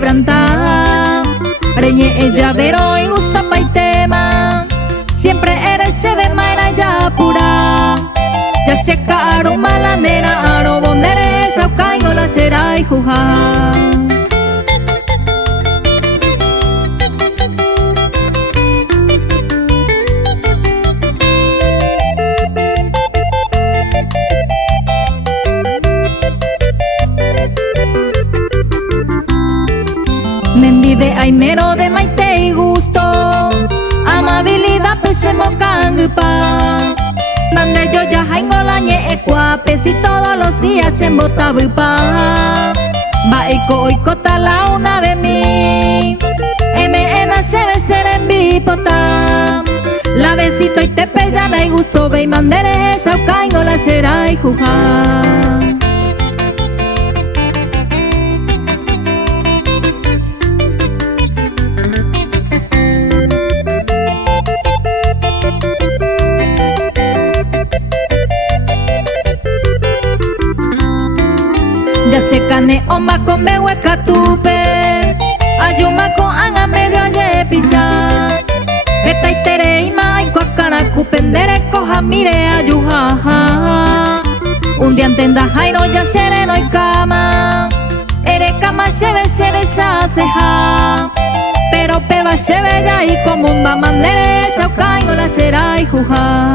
quebrantada. Reñe el llavero y gusta pa' y tema. Siempre eres se de maina ya pura. Ya se caro malandera, aro Nderehechaukaingo la será y Rayhuha. Mendide aimero de maite y gusto, amabilidad pesemo cangupa. Mande yo ya jaingo la ñecuape si todos los días en botabupa. Baiko y cota la una de mí, MN se ve ser en bipota. La besito y te pellana y gusto ve y Nderehechaukaingo la será y Rayhuha. Ya se cane oma con me hueca tupe, ayuma con anga medio aye pisa. Esta itere ima y cuacana cupendere coja mire ayuja. Un día entenda jairo ya sereno y cama, ere cama se ve esa ceja. Pero peba se ve ya y como un Nderehechaukaingo la será y Rayhuha.